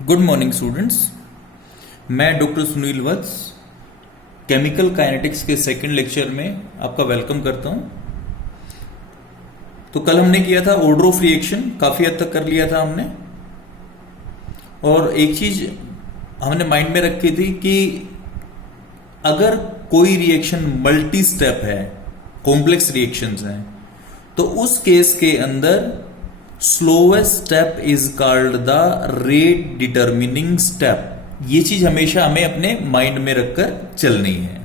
Good morning students. मैं doctor Sunil वत्स chemical kinetics के second lecture में आपका वेलकम करता हूं। तो कल हमने किया था ऑर्डर ऑफ रिएक्शन, काफी हद तक कर लिया था हमने। और एक चीज हमने माइंड में रखी थी कि अगर कोई रिएक्शन मल्टी स्टेप है, कॉम्प्लेक्स रिएक्शंस हैं, तो उस केस के अंदर slowest step is called the rate determining step. ये चीज हमेशा हमें अपने माइंड में रखकर चलनी है।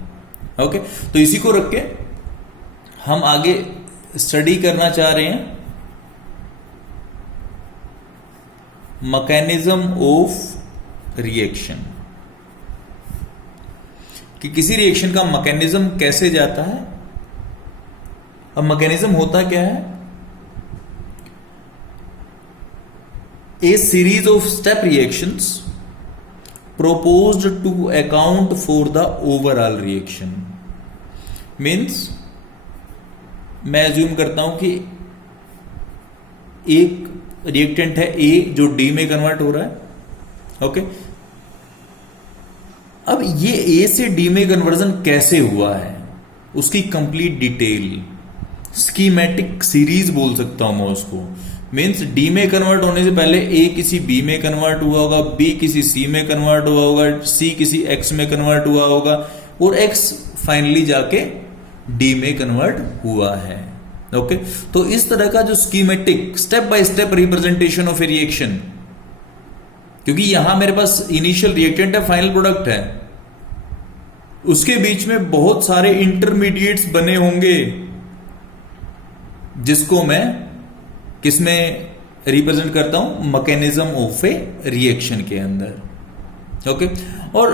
ओके, तो इसी को रख के हम आगे स्टडी करना चाह रहे हैं मैकेनिज्म ऑफ रिएक्शन, कि किसी रिएक्शन का मैकेनिज्म कैसे जाता है। अब मैकेनिज्म होता क्या है? A series of step reactions proposed to account for the overall reaction means मैं एज्यूम करता हूं कि एक रिएक्टेंट है A जो D में कन्वर्ट हो रहा है। ओके, अब ये A से D में कन्वर्जन कैसे हुआ है उसकी कंप्लीट डिटेल, स्कीमेटिक सीरीज बोल सकता हूं मैं उसको। मीन्स डी में कन्वर्ट होने से पहले ए किसी बी में कन्वर्ट हुआ होगा, बी किसी सी में कन्वर्ट हुआ होगा, सी किसी एक्स में कन्वर्ट हुआ होगा, और एक्स फाइनली जाके डी में कन्वर्ट हुआ है। ओके, तो इस तरह का जो schematic step by step representation of a reaction, क्योंकि यहां मेरे पास इनिशियल रिएक्टेंट है, फाइनल प्रोडक्ट है, उसके बीच में बहुत सारे इंटरमीडिएट्स बने होंगे जिसको मैं किसमें रिप्रेजेंट करता हूं? मैकेनिज्म ऑफ ए रिएक्शन के अंदर। ओके, और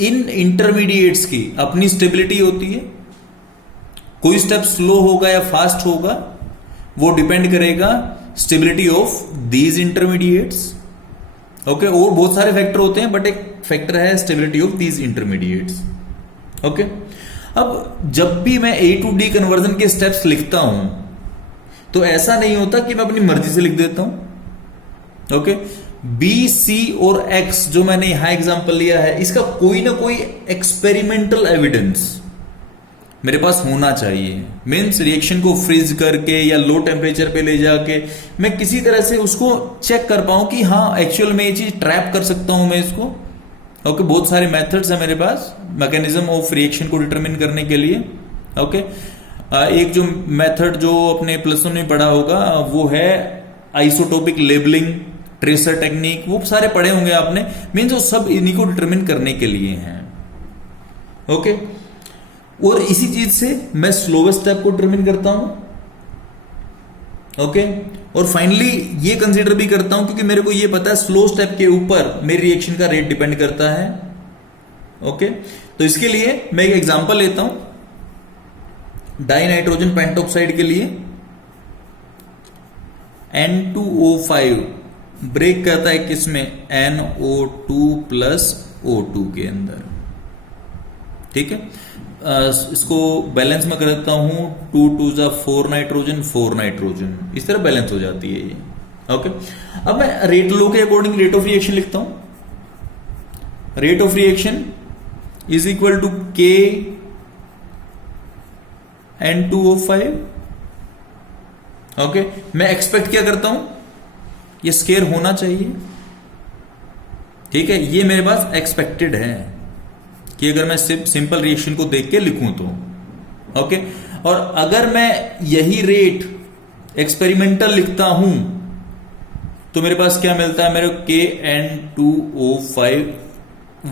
इन इंटरमीडिएट्स की अपनी स्टेबिलिटी होती है। कोई स्टेप स्लो होगा या फास्ट होगा वो डिपेंड करेगा stability of these intermediates. Okay, और बहुत सारे फैक्टर होते हैं बट एक फैक्टर है stability of these intermediates. Okay, अब जब भी मैं ए टू डी कन्वर्जन के स्टेप्स लिखता हूं तो ऐसा नहीं होता कि मैं अपनी मर्जी से लिख देता हूं। ओके, बी, सी और एक्स जो मैंने यहां एग्जांपल लिया है, इसका कोई ना कोई एक्सपेरिमेंटल एविडेंस मेरे पास होना चाहिए। मीन्स रिएक्शन को फ्रीज करके या लो टेम्परेचर पे ले जाके मैं किसी तरह से उसको चेक कर पाऊं कि हाँ एक्चुअल में ये चीज ट्रैप कर सकता हूं मैं इसको। ओके, बहुत सारे मेथड्स है मेरे पास मैकेनिज्म ऑफ रिएक्शन को डिटरमिन करने के लिए। ओके, एक जो मेथड जो अपने प्लस वन में पढ़ा होगा वो है आइसोटोपिक लेबलिंग, ट्रेसर टेक्निक, वो सारे पढ़े होंगे आपने। मीन्स वो सब इन्हीं को डिटरमिन करने के लिए हैं। ओके, और इसी चीज से मैं स्लोवेस्ट स्टेप को डिटरमिन करता हूं। ओके, और फाइनली ये कंसीडर भी करता हूं क्योंकि मेरे को ये पता है स्लो स्टेप के ऊपर मेरी रिएक्शन का रेट डिपेंड करता है। ओके, तो इसके लिए मैं एक एग्जांपल लेता हूं डाई नाइट्रोजन पेंटॉक्साइड के लिए। N2O5 ब्रेक करता है किसमें? NO2 प्लस O2 के अंदर। ठीक है, इसको बैलेंस में कर देता हूं, 2 2 जा 4 नाइट्रोजन 4 नाइट्रोजन, इस तरह बैलेंस हो जाती है ये। ओके, अब मैं रेट लो के अकॉर्डिंग रेट ऑफ रिएक्शन लिखता हूं। Rate of reaction is equal to K N2O5। Okay, मैं एक्सपेक्ट क्या करता हूं? ये स्केयर होना चाहिए। ठीक है, ये मेरे पास एक्सपेक्टेड है कि अगर मैं सिंपल रिएक्शन को देख के लिखूं तो। ओके, और अगर मैं यही रेट एक्सपेरिमेंटल लिखता हूं तो मेरे पास क्या मिलता है? मेरे K N2O5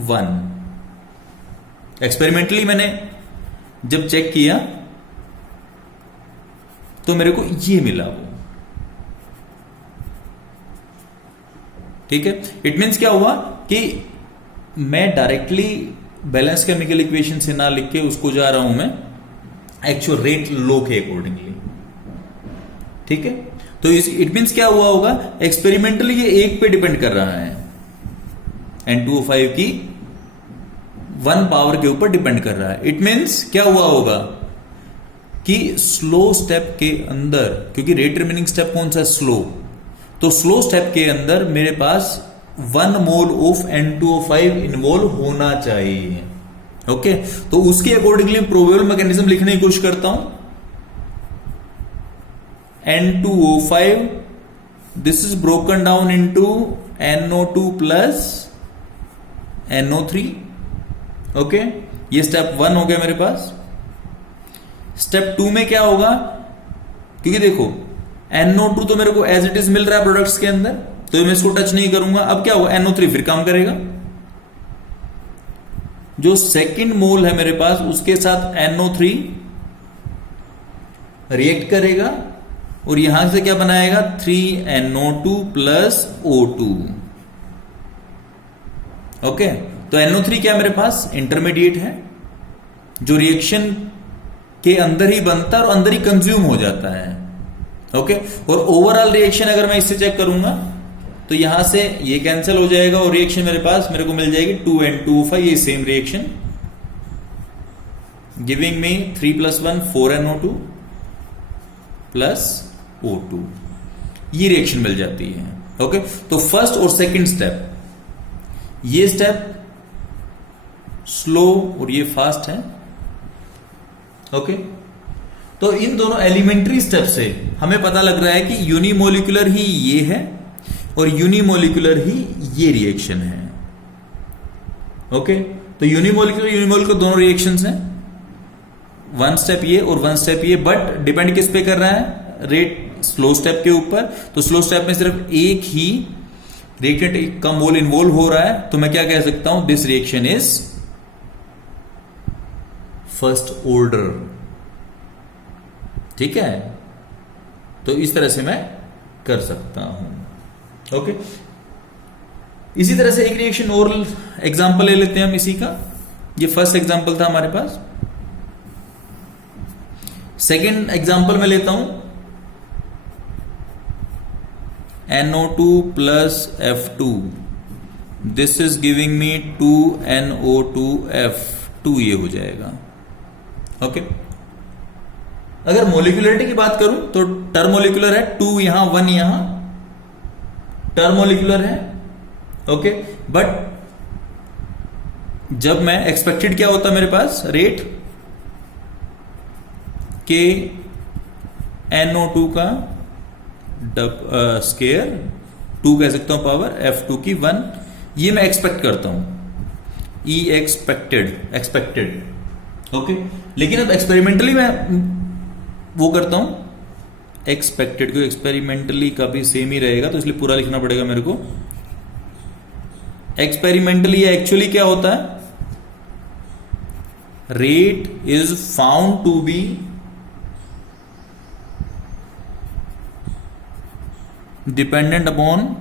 1। एक्सपेरिमेंटली मैंने जब चेक किया तो मेरे को ये मिला वो। ठीक है, इट मीन्स क्या हुआ कि मैं डायरेक्टली बैलेंस केमिकल इक्वेशन से ना लिख के उसको जा रहा हूं मैं एक्चुअल रेट लो के अकॉर्डिंगली। ठीक है, तो इट मीन्स क्या हुआ होगा? एक्सपेरिमेंटली ये एक पे डिपेंड कर रहा है, N2O5 की 1 पावर के ऊपर डिपेंड कर रहा है। इट मीन्स क्या हुआ होगा कि स्लो स्टेप के अंदर, क्योंकि रेट डिटरमिनिंग स्टेप कौन सा है? स्लो। तो स्लो स्टेप के अंदर मेरे पास 1 मोल ऑफ N2O5 इन्वॉल्व होना चाहिए। ओके, तो उसके अकॉर्डिंगली प्रोबेबल मैकेनिज्म लिखने की कोशिश करता हूं। N2O5, this is broken down into NO2 plus NO3। Okay, ये स्टेप 1 हो गया मेरे पास। स्टेप 2 में क्या होगा, क्योंकि देखो NO2 तो मेरे को एज इट इज मिल रहा है प्रोडक्ट्स के अंदर, तो मैं इसको टच नहीं करूंगा। अब क्या होगा, NO3 फिर काम करेगा। जो सेकंड मोल है मेरे पास, उसके साथ NO3 रिएक्ट करेगा और यहां से क्या बनाएगा, 3NO2 प्लस O2। ओके, तो NO3 क्या मेरे पास इंटरमीडिएट है, जो रिएक्शन के अंदर ही बनता है और अंदर ही कंज्यूम हो जाता है। ओके, और ओवरऑल रिएक्शन अगर मैं इससे चेक करूंगा तो यहां से ये कैंसिल हो जाएगा और रिएक्शन मेरे को मिल जाएगी 2N2O5, ये same reaction giving me 3 + 1 4NO2 plus O2, ये रिएक्शन मिल जाती है। ओके, तो फर्स्ट और सेकंड स्टेप, ये स्टेप स्लो और ये फास्ट है। ओके, तो इन दोनों एलिमेंट्री स्टेप से हमें पता लग रहा है कि यूनिमोलिकुलर ही ये है और यूनिमोलिकुलर ही ये रिएक्शन है। ओके, तो यूनिमोलिकुलर दोनों रिएक्शंस हैं, 1 स्टेप ये और 1 स्टेप ये, बट डिपेंड किस पे कर रहा है, रेट स्लो स्टेप के ऊपर। तो स्लो स्टेप में सिर्फ एक ही रिएक्टेंट का मोल इन्वॉल्व हो रहा है, तो मैं क्या कह सकता हूं, this reaction is first order. ठीक है, तो इस तरह से मैं कर सकता हूं। ओके, इसी तरह से एक रिएक्शन और एग्जांपल ले लेते हैं हम इसी का। ये फर्स्ट एग्जांपल था हमारे पास। सेकंड एग्जांपल में लेता हूं, NO2 plus F2, this is giving me 2NO2F2, ये हो जाएगा। ओके, अगर मोलिकुलरिटी की बात करूं तो टर्मोलिकुलर है, 2 यहां 1 यहां, टर्मोलिकुलर है। ओके, बट जब मैं एक्सपेक्टेड क्या होता मेरे पास, रेट के NO2 का स्केयर 2 कह सकता हूं, पावर F2 की 1, ये मैं एक्सपेक्ट करता हूं, E एक्सपेक्टेड। ओके, लेकिन अब एक्सपेरिमेंटली मैं वो करता हूं, एक्सपेक्टेड को एक्सपेरिमेंटली का भी सेम ही रहेगा, तो इसलिए पूरा लिखना पड़ेगा मेरे को। एक्सपेरिमेंटली या एक्चुअली क्या होता है, rate is found to be dependent upon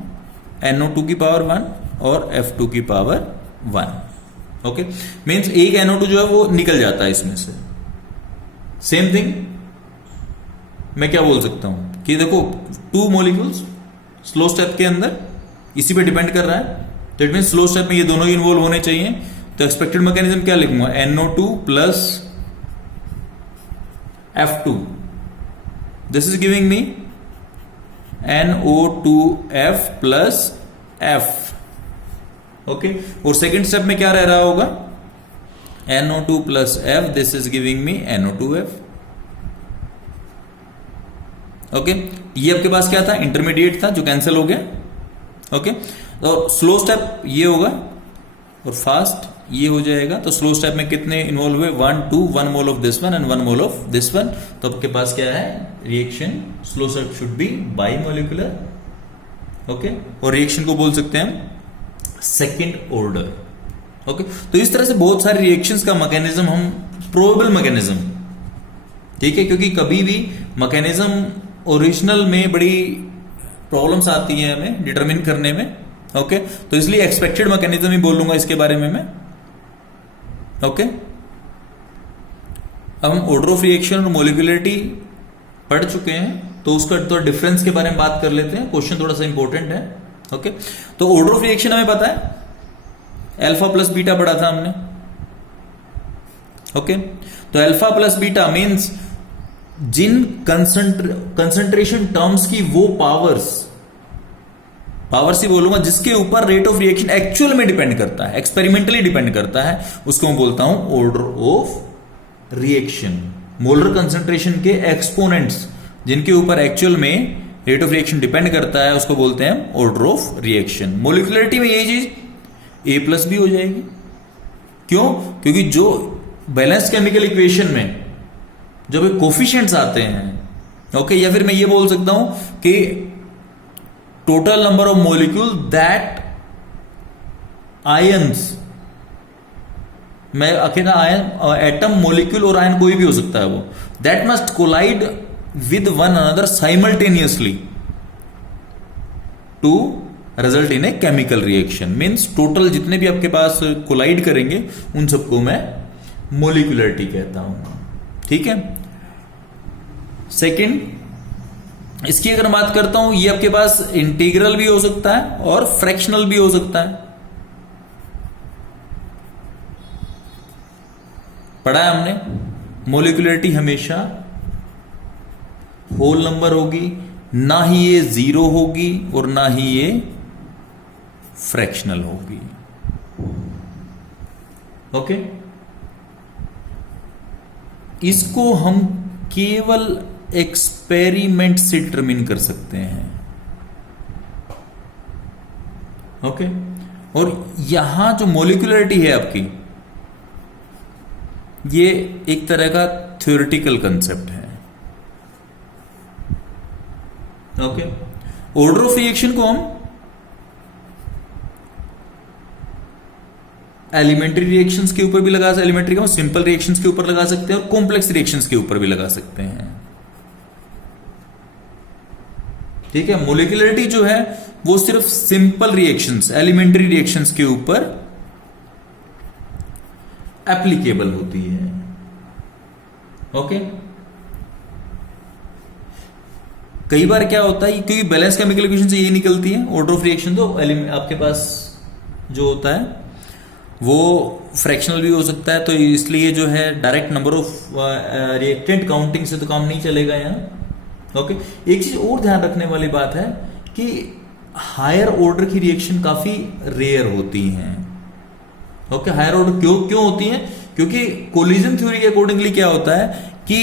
NO2 की पावर 1 और F2 की पावर 1। ओके, मीन्स एक NO2 जो है वो निकल जाता है इसमें से। सेम थिंग मैं क्या बोल सकता हूं कि देखो 2 मॉलिक्यूल्स स्लो स्टेप के अंदर इसी पे डिपेंड कर रहा है, तो इट मीन स्लो स्टेप में ये दोनों ही इन्वॉल्व होने चाहिए। तो एक्सपेक्टेड मैकेनिज्म क्या लिखूंगा, NO2 plus F2, this is giving me NO2F plus F। Okay, और सेकेंड स्टेप में क्या रह रहा होगा, NO2 plus F, this is giving me NO2F। Okay, ये आपके पास क्या था, इंटरमीडिएट था जो कैंसिल हो गया। ओके, तो स्लो स्टेप ये होगा और फास्ट ये हो जाएगा। तो स्लो स्टेप में कितने इन्वॉल्व हुए, 1 2, 1 mole of this one and 1 mole of this one. तो आपके पास क्या है, reaction slow step should be bimolecular. Okay, और रिएक्शन को बोल सकते हैं हम सेकंड ऑर्डर। ओके, तो इस तरह से बहुत सारे रिएक्शंस का मैकेनिज्म हम प्रोबेबल मैकेनिज्म, ठीक है, क्योंकि कभी भी मैकेनिज्म ओरिजिनल में बड़ी प्रॉब्लम्स आती हैं हमें डिटरमिन करने में। ओके, तो इसलिए एक्सपेक्टेड मैकेनिज्म ही बोलूंगा इसके बारे में मैं। ओके, अब हम ऑर्डर ऑफ रिएक्शन और मोलिकुलरिटी पढ़ चुके हैं, तो उसका तो डिफरेंस के बारे में बात कर लेते हैं, क्वेश्चन थोड़ा सा इंपॉर्टेंट है। ओके, तो ऑर्डर ऑफ रिएक्शन हमें पता है, अल्फा प्लस बीटा पढ़ा था हमने। ओके, तो अल्फा प्लस बीटा मीन्स जिन कंसंट्रेशन टर्म्स की वो पावर्स पावर सी बोलूंगा जिसके ऊपर रेट ऑफ रिएक्शन एक्चुअल में डिपेंड करता है, एक्सपेरिमेंटली डिपेंड करता है, उसको मैं बोलता हूं order of reaction. Molar concentration के एक्सपोनेंट्स जिनके ऊपर एक्चुअल में रेट ऑफ रिएक्शन डिपेंड करता है उसको बोलते हैं ऑर्डर ऑफ रिएक्शन। मोलिकुलरिटी में यही चीज ए प्लस बी हो जाएगी। क्यों? क्योंकि जो बैलेंस केमिकल इक्वेशन में जब कोफिशिएंट्स आते हैं, ओके, या फिर मैं ये बोल सकता हूं कि total number of molecule that ions, मैं अकेला आयन एटम मॉलिक्यूल और आयन कोई भी हो सकता है वो, that must collide with one another simultaneously to result in a chemical reaction. Means total जितने भी आपके पास कोलाइड करेंगे उन सबको मैं मोलिकुलरिटी कहता हूं। ठीक है। सेकंड, इसकी अगर बात करता हूं, ये आपके पास इंटीग्रल भी हो सकता है और फ्रैक्शनल भी हो सकता है। पढ़ा है हमने, मोलिकुलरिटी हमेशा होल नंबर होगी, ना ही ये जीरो होगी और ना ही ये फ्रैक्शनल होगी। ओके, इसको हम केवल एक्सपेरिमेंट से डिटरमिन कर सकते हैं। ओके, और यहां जो मोलिकुलरिटी है आपकी, ये एक तरह का थ्योरेटिकल कंसेप्ट है। ओके, ऑर्डर ऑफ रिएक्शन को हम एलिमेंट्री रिएक्शंस के ऊपर भी लगा सकते हैं, एलिमेंट्री को सिंपल रिएक्शंस के ऊपर लगा सकते हैं और कॉम्प्लेक्स रिएक्शंस के ऊपर भी लगा सकते हैं। ठीक है। मोलिकुलरिटी जो है वो सिर्फ सिंपल रिएक्शंस, एलिमेंट्री रिएक्शंस के ऊपर एप्लीकेबल होती है। ओके, कई बार क्या होता है, क्योंकि बैलेंस केमिकल इक्वेशन से यही निकलती है ऑर्डर ऑफ रिएक्शन, तो आपके पास जो होता है वो फ्रैक्शनल भी हो सकता है, तो इसलिए जो है direct number of reactant counting से तो काम नहीं चलेगा यहाँ। ओके, एक चीज और ध्यान रखने वाली बात है कि हायर ऑर्डर की रिएक्शन काफी रेयर होती हैं। ओके, हायर ऑर्डर क्यों होती हैं? क्योंकि कोलिजन थ्योरी के अकॉर्डिंगली क्या होता है कि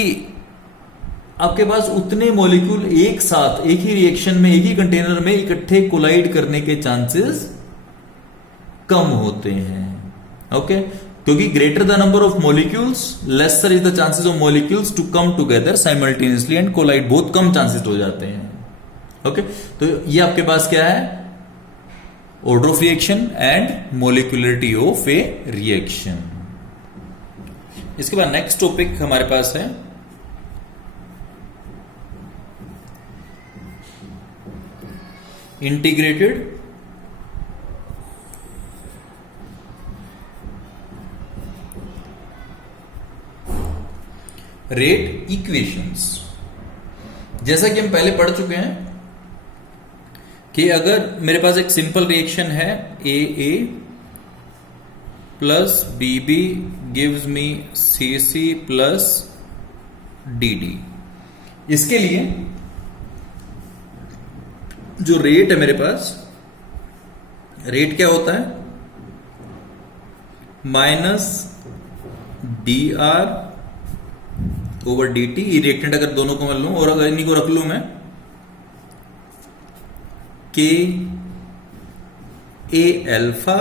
आपके पास उतने मॉलिक्यूल एक साथ एक ही रिएक्शन में एक ही कंटेनर में इकट्ठे कोलाइड करने के चांसेस कम होते हैं। ओके, क्योंकि greater the number of molecules lesser is the chances of molecules to come together simultaneously and collide, बहुत कम चांसेस हो जाते हैं। ओके, तो ये आपके पास क्या है? Order of reaction and molecularity of a reaction. इसके बाद नेक्स्ट टॉपिक हमारे पास है इंटीग्रेटेड रेट इक्वेशंस। जैसा कि हम पहले पढ़ चुके हैं कि अगर मेरे पास एक सिंपल रिएक्शन है a A plus b B gives me c C plus d D, इसके लिए जो रेट है मेरे पास, रेट क्या होता है? Minus D R over d T. Reactant अगर दोनों को मैं लूं और अगर इन्हीं को रख लूं मैं k A alpha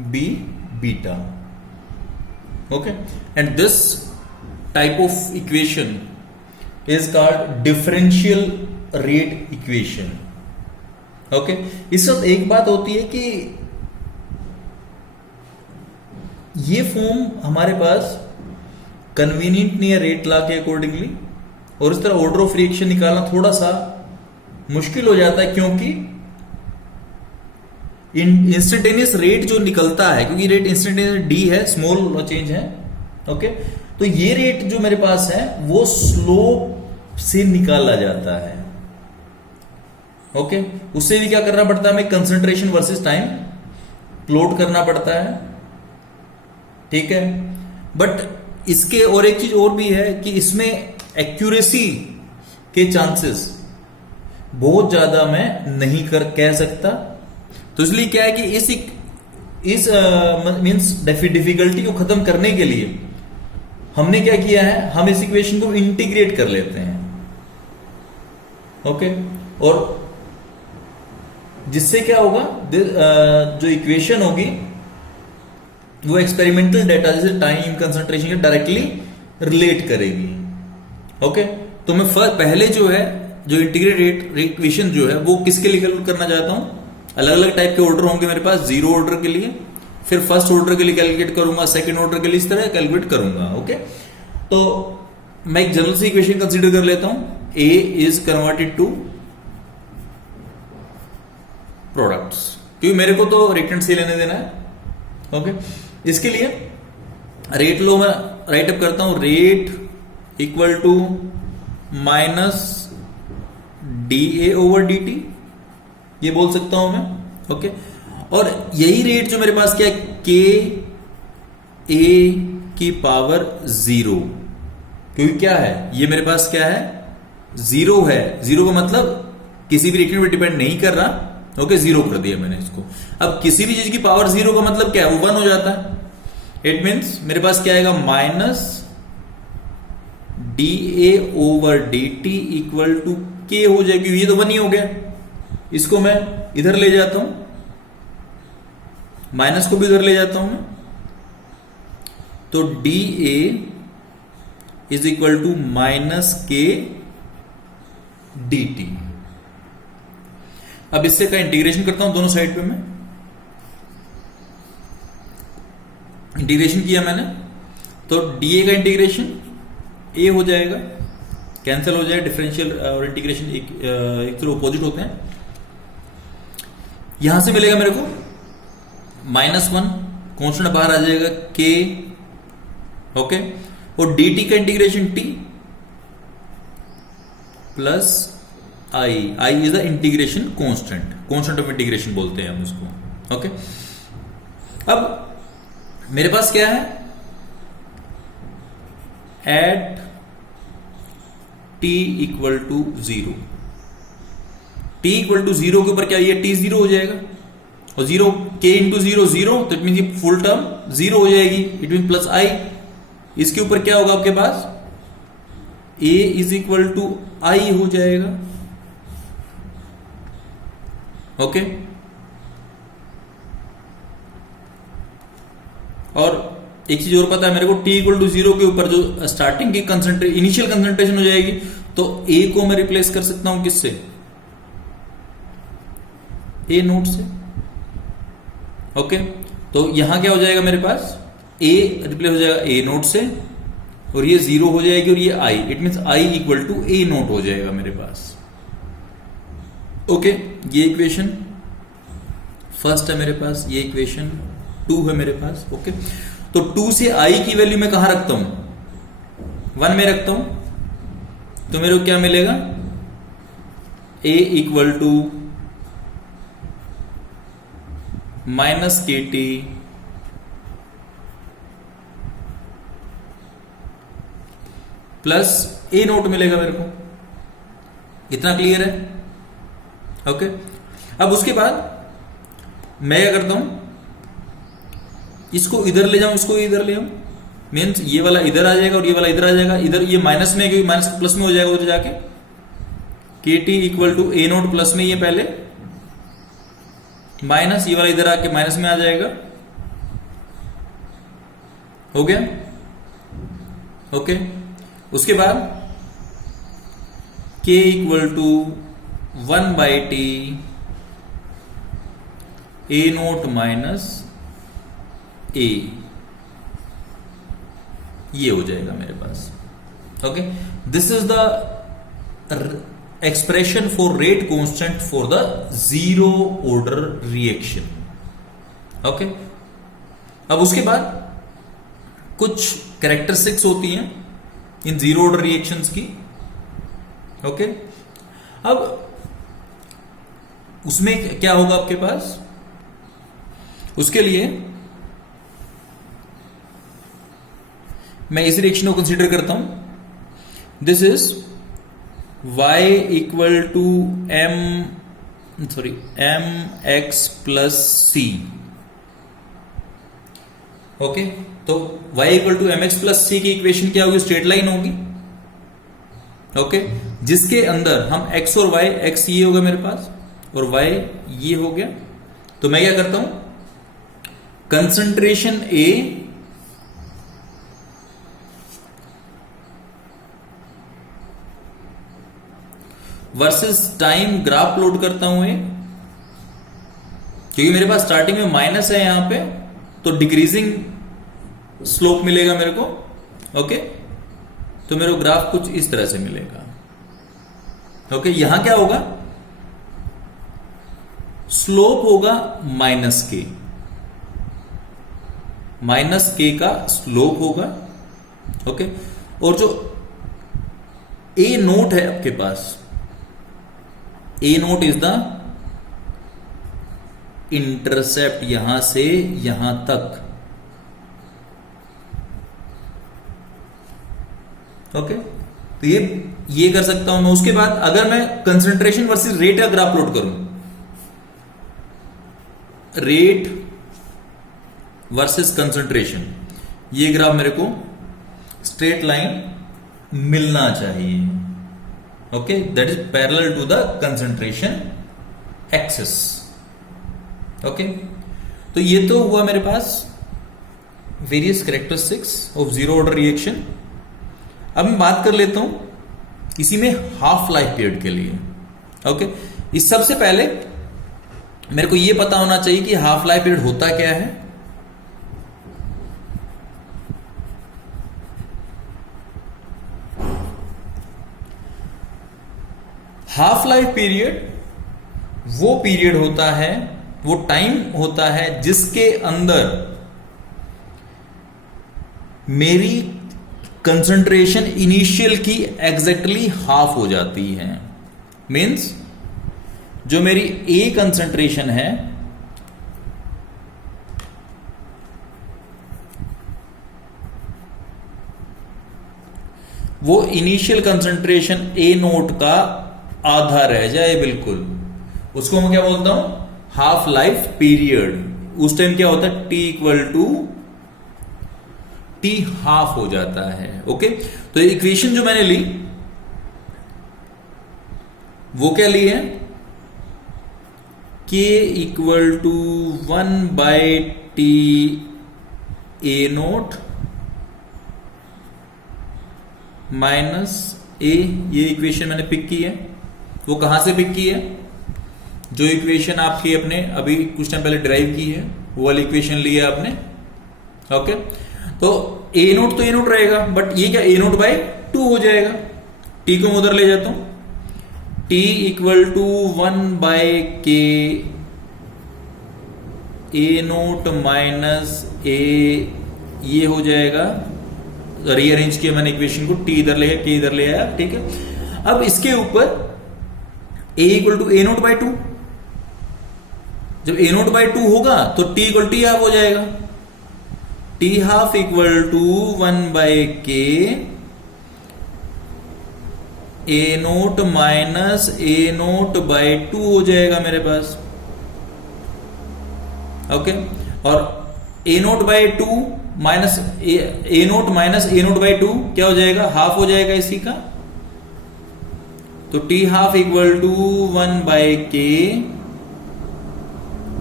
B beta. Okay, and this type of equation is called differential rate equation. Okay, इस वक्त एक बात होती है कि ये फॉर्म हमारे पास कन्वीनियंट नहीं है रेट लॉ के अकॉर्डिंगली, और इस तरह ऑर्डर ऑफ रिएक्शन निकालना थोड़ा सा मुश्किल हो जाता है, क्योंकि इंस्टेंटेनियस रेट जो निकलता है, क्योंकि रेट इंस्टेंटेनियस डी है, स्मॉल चेंज है। ओके, तो ये रेट जो मेरे पास है वो स्लोप से निकाला जाता है। ओके, उससे भी क्या करना पड़ता है हमें? कंसंट्रेशन वर्सेस टाइम प्लॉट करना पड़ता है। ठीक है, बट इसके और एक चीज और भी है कि इसमें एक्यूरेसी के चांसेस बहुत ज्यादा मैं नहीं कह सकता। तो इसलिए क्या है कि इस मींस डिफिकल्टी को खत्म करने के लिए हमने क्या किया है, हम इस इक्वेशन को इंटीग्रेट कर लेते हैं। ओके, और जिससे क्या होगा, जो इक्वेशन होगी वो एक्सपेरिमेंटल डेटा जैसे टाइम कंसंट्रेशन के डायरेक्टली रिलेट करेगी। ओके, तो मैं पहले जो है जो इंटीग्रेटेड इक्वेशन जो है वो किसके लिए कैलकुलेट करना चाहता हूं, अलग अलग टाइप के ऑर्डर होंगे मेरे पास, जीरो ऑर्डर के लिए, फिर फर्स्ट ऑर्डर के लिए कैलकुलेट करूंगा, सेकंड ऑर्डर के लिए इस तरह कैलकुलेट करूंगा। ओके, तो मैं एक जनरल सी इक्वेशन कंसीडर कर लेता हूं, ए इज कन्वर्टेड टू प्रोडक्ट्स, क्योंकि मेरे को तो रेट एंड से लेने देना है। ओके, इसके लिए रेट लो मैं राइट अप करता हूं, rate equal to minus d A over d t, ये बोल सकता हूं मैं। ओके, और यही रेट जो मेरे पास क्या है, के ए की पावर 0, क्योंकि क्या है ये मेरे पास क्या है, जीरो है। जीरो का मतलब किसी भी रिएक्टेंट पर डिपेंड नहीं कर रहा। ओके, जीरो कर दिया मैंने इसको। अब किसी भी चीज की पावर 0 का मतलब क्या है, वो 1 हो जाता है। इट मीन्स मेरे पास क्या आएगा, minus d A over d t equal to k हो जाएगी, ये तो 1 ही हो गया। इसको मैं इधर ले जाता हूं, माइनस को भी इधर ले जाता हूं मैं, तो d A is equal to minus k d t. अब इससे का इंटीग्रेशन करता हूं दोनों साइड पे मैं, इंटीग्रेशन किया मैंने, तो डीए का इंटीग्रेशन ए हो जाएगा, कैंसिल हो जाएगा, डिफरेंशियल और इंटीग्रेशन एक तरह अपोजिट होते हैं। यहां से मिलेगा मेरे को -1, कॉन्स्टेंट बाहर आ जाएगा के। ओके, और डी टी का integration T plus I, I is the integration constant, constant of integration बोलते हैं हम उसको। ओके, अब मेरे पास क्या है, at t equal to 0, t equal to 0 के ऊपर क्या, ये टी 0 हो जाएगा, और 0 के इंटू 0 0, तो इट मीन ये फुल टर्म 0 हो जाएगी, इट मीन प्लस आई। इसके ऊपर क्या होगा आपके पास, ए इज इक्वल टू आई हो जाएगा। ओके, और एक चीज और पता है मेरे को, t इक्वल टू 0 के ऊपर जो स्टार्टिंग की इनिशियल कंसंट्रेशन हो जाएगी, तो a को मैं रिप्लेस कर सकता हूं किससे, a नोट से। ओके, तो यहां क्या हो जाएगा मेरे पास, a रिप्लेस हो जाएगा a नोट से, और ये 0 हो जाएगी, और ये i, it means i equal to a naught हो जाएगा मेरे पास। ओके, ये इक्वेशन फर्स्ट है मेरे पास, ये इक्वेशन 2 है मेरे पास। ओके, तो 2 से i की वैल्यू मैं कहां रखता हूं, 1 में रखता हूं, तो मेरे को क्या मिलेगा, a equal to minus k t plus A note मिलेगा मेरे को। इतना क्लियर है? ओके, अब उसके बाद मैं क्या करता हूं, इसको इधर ले जाऊं, इसको इधर ले आऊं, मीन्स ये वाला इधर आ जाएगा और ये वाला इधर आ जाएगा। इधर ये माइनस में है क्योंकि माइनस प्लस में हो जाएगा उधर जाके, k t equal to a naught plus में, ये पहले माइनस, ये वाला इधर आके माइनस में आ जाएगा। हो गया? ओके, उसके बाद k equal to 1 by t a naught minus a, ये हो जाएगा मेरे पास। Okay, this is the expression for rate constant for the zero order reaction. Okay, अब उसके बाद कुछ कैरेक्टरिस्टिक्स होती हैं इन जीरो ऑर्डर रिएक्शंस की। ओके, अब उसमें क्या होगा आपके पास, उसके लिए मैं इस रिएक्शन को कंसीडर करता हूं, this is y equal to m x plus c. Okay, तो y equal to m x plus c की इक्वेशन क्या होगी? स्ट्रेट लाइन होगी। ओके, जिसके अंदर हम x और y, x ये होगा मेरे पास और y ये हो गया। तो मैं क्या करता हूं, concentration A versus time graph plot करता हूं ये, क्योंकि मेरे पास स्टार्टिंग में माइनस है यहां पे, तो डिक्रीजिंग स्लोप मिलेगा मेरे को। ओके, तो मेरे को ग्राफ कुछ इस तरह से मिलेगा। ओके, यहां क्या होगा? स्लोप होगा माइनस के का स्लोप होगा। ओके, और जो ए नोट है आपके पास, ए नोट इज द इंटरसेप्ट यहां से यहां तक। ओके, तो ये कर सकता हूं मैं। उसके बाद अगर मैं कंसंट्रेशन वर्सेस रेट का ग्राफ प्लॉट करूं, रेट वर्सेस कंसंट्रेशन, ये ग्राफ मेरे को स्ट्रेट लाइन मिलना चाहिए। Okay, that is parallel to the concentration axis. Okay, तो ये तो हुआ मेरे पास various characteristics of zero order reaction. अब मैं बात कर लेता हूं इसी में हाफ लाइफ पीरियड के लिए। ओके, इस सबसे पहले मेरे को यह पता होना चाहिए कि हाफ लाइफ पीरियड होता क्या है। हाफ लाइफ पीरियड वो पीरियड होता है, वो टाइम होता है जिसके अंदर मेरी कंसंट्रेशन इनिशियल की एग्जैक्टली हाफ हो जाती है। मींस जो मेरी ए कंसंट्रेशन है वो इनिशियल कंसंट्रेशन ए नोट का आधा रह जाए बिल्कुल, उसको मैं क्या बोलता हूं? Half life period. उस टाइम क्या होता है? T equal to t half हो जाता है। ओके, तो इक्वेशन जो मैंने ली वो क्या ली है? K equal to 1/t a naught minus a. ये इक्वेशन मैंने पिक की है। वो कहां से पिक की है? जो इक्वेशन आपकी अपने अभी कुछ टाइम पहले ड्राइव की है वो वाली इक्वेशन ली है आपने। ओके, तो ए नोट तो ए नोट रहेगा, बट ये क्या? ए नोट बाय 2 हो जाएगा। टी को मैं उधर ले जाता हूं, t equal to 1/k a naught minus a, ये हो जाएगा। रीअरेंज किया मैंने इक्वेशन को, टी इधर ले आया, के इधर ले आया। ठीक है, अब इसके ऊपर a equal to a naught by 2। जब ए नोट बाय 2 होगा तो टी इक्वल टी हाफ हो जाएगा। T half equal to 1/k a naught minus a naught by 2 हो जाएगा मेरे पास। ओके, और a naught by 2 minus a naught minus a naught by 2 क्या हो जाएगा? हाफ हो जाएगा इसी का। तो t half equal to 1/k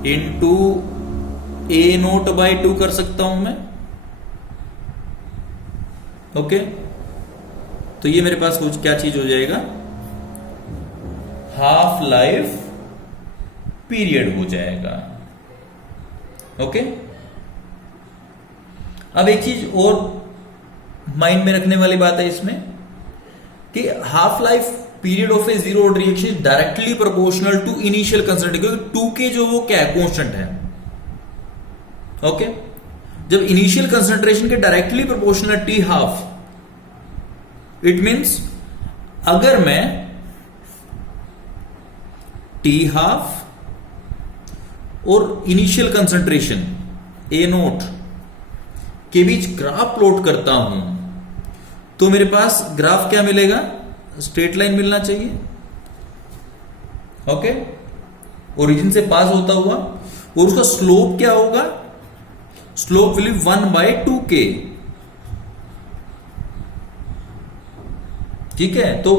into a naught by 2 कर सकता हूं मैं। ओके, तो ये मेरे पास कुछ क्या चीज हो जाएगा? हाफ लाइफ पीरियड हो जाएगा। ओके, अब एक चीज और माइंड में रखने वाली बात है इसमें कि half life period of a zero order reaction is directly proportional to initial concentration, क्योंकि 2k जो वो क्या है? कांस्टेंट है। ओके, जब इनिशियल कंसंट्रेशन के directly proportional T half, it means अगर मैं टी हाफ और इनिशियल कंसंट्रेशन ए नोट के बीच ग्राफ प्लॉट करता हूं तो मेरे पास ग्राफ क्या मिलेगा? स्ट्रेट लाइन मिलना चाहिए। ओके, ओरिजिन से पास होता हुआ, और उसका स्लोप क्या होगा, स्लोप विल बी 1/2k। ठीक है, तो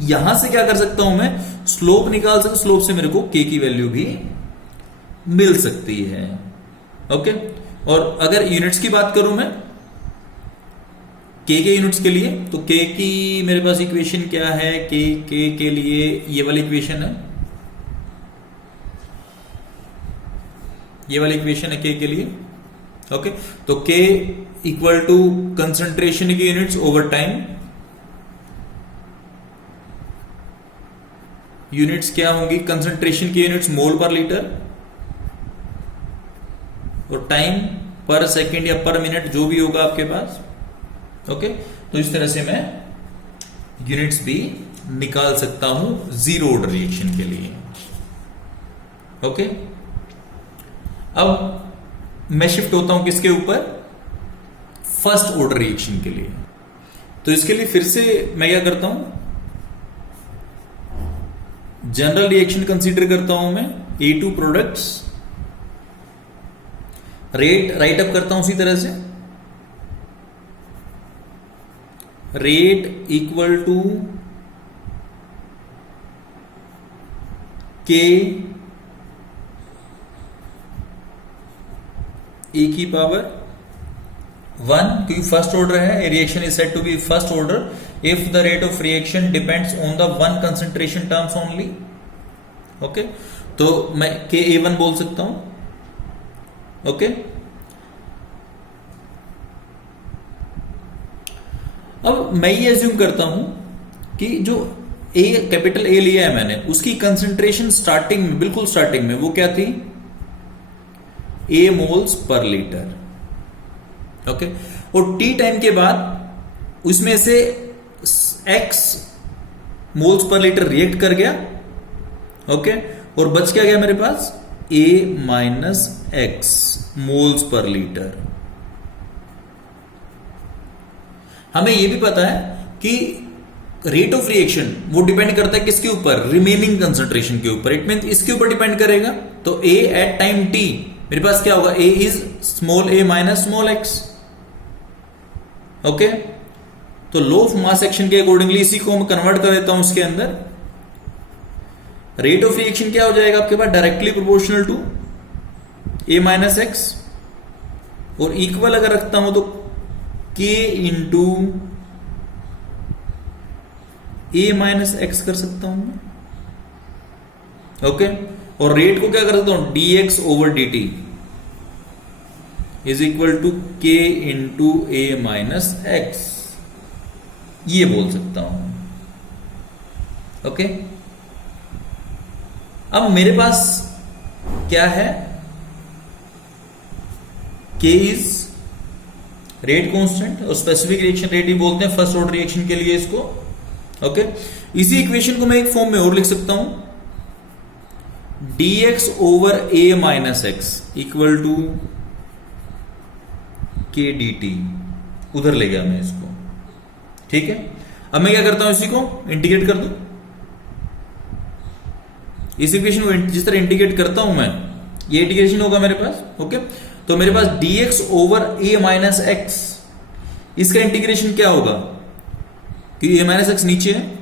यहां से क्या कर सकता हूं मैं, स्लोप निकाल सकता, स्लोप से मेरे को k की वैल्यू भी मिल सकती है। ओके, और अगर यूनिट्स की बात करूं मैं k के यूनिट्स के लिए, तो k की मेरे पास इक्वेशन क्या है, k के लिए ये वाली इक्वेशन है, ये वाली इक्वेशन है k के लिए। ओके, तो k इक्वल टू कंसंट्रेशन की यूनिट्स ओवर टाइम, यूनिट्स क्या होंगी, कंसंट्रेशन की यूनिट्स मोल पर लीटर, और टाइम पर सेकंड या पर मिनट जो भी होगा आपके पास। ओके, तो इस तरह से मैं यूनिट्स भी निकाल सकता हूं जीरो ऑर्डर रिएक्शन के लिए। ओके, अब मैं शिफ्ट होता हूं किसके ऊपर, फर्स्ट ऑर्डर रिएक्शन के लिए। तो इसके लिए फिर से मैं क्या करता हूं, जनरल रिएक्शन कंसीडर करता हूं मैं, A2 products, rate right up करता हूं उसी तरह से, rate equal to k a की पावर 1, क्योंकि फर्स्ट ऑर्डर है, reaction is said to be first order if the rate of reaction depends on the one concentration terms only. Okay, तो मैं KA1 बोल सकता हूं। ओके, अब मैं ये एज्यूम करता हूं कि जो कैपिटल A लिया है मैंने, उसकी कंसंट्रेशन स्टार्टिंग में, बिल्कुल स्टार्टिंग में वो क्या थी, A moles per litre. Okay, और T टाइम के बाद उसमें से X moles per litre react कर गया। ओके, और बच क्या गया मेरे पास, A minus X moles per litre. हमें यह भी पता है कि रेट ऑफ रिएक्शन वो डिपेंड करता है किसके ऊपर, रिमेनिंग कंसंट्रेशन के ऊपर। इट मीन इसके ऊपर डिपेंड करेगा। तो A एट टाइम T मेरे पास क्या होगा, A is small a minus small x। Okay, तो लो ऑफ मास एक्शन के अकॉर्डिंगली इसी को मैं कन्वर्ट कर देता हूं इसके अंदर। रेट ऑफ रिएक्शन क्या हो जाएगा आपके पास, directly proportional to a minus x, और इक्वल अगर रखता हूं तो k into a minus x कर सकता हूं मैं। ओके, और रेट को क्या कर सकता हूं, dx over dt is equal to k into a minus x, ये बोल सकता हूं। ओके, अब मेरे पास क्या है, k इज रेट कांस्टेंट, और स्पेसिफिक रिएक्शन रेट ही बोलते हैं फर्स्ट ऑर्डर रिएक्शन के लिए इसको। ओके, इसी इक्वेशन को मैं एक फॉर्म में और लिख सकता हूं, dx over a minus x equal to k dt, उधर ले गया मैं इसको। ठीक है, अब मैं क्या करता हूं, इसी को इंटीग्रेट कर दूं। इस इक्वेशन को जिस तरह इंटीग्रेट करता हूं मैं, ये इंटीग्रेशन होगा मेरे पास। ओके, तो मेरे पास dx over a minus x, इसका इंटीग्रेशन क्या होगा, क्योंकि a माइनस एक्स नीचे है,